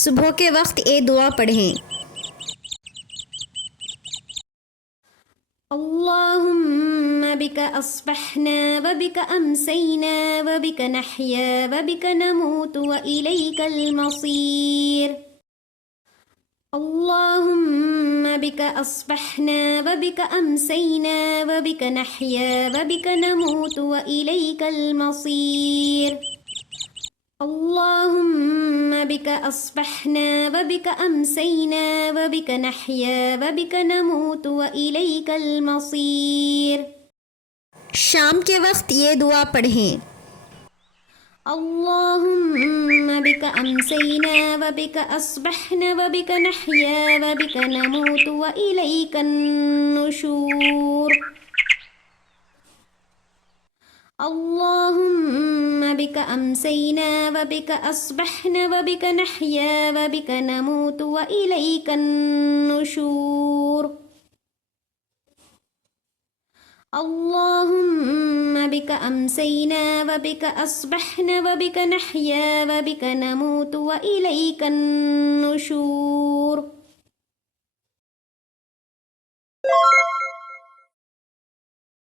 सुबह के वक्त ये दुआ पढ़ें। अल्लाहुम्मा बिका अस्बहना व बिका अमसैना व बिका नहया व बिका नमूतु व इलैकल मसीर। अल्लाहुम्मा बिका अस्बहना व बिका अमसैना व बिका नहया व बिका नमूतु व इलैकल मसीर। अल्लाहुम्मा बिका अस्बहना व बिका अमसैना व बिका नहया व बिका नमूतु व इलैकल मसीर। शाम के वक्त ये दुआ पढ़ें। अल्लाहुम्मा बिका अमसैना व बिका अस्बहना व बिका नहया व बिका नमूतु व इलैकन नुशूर। अल्लाहुम्मा बिका अमसैना व बिका अस्बहना व बिका नहया व बिका नमूतु व इलैकन नुशूर। अल्लाहुम्मा बिका अमसैना व बिका अस्बहना व बिका नहया व बिका नमूतु व इलैकन नुशूर।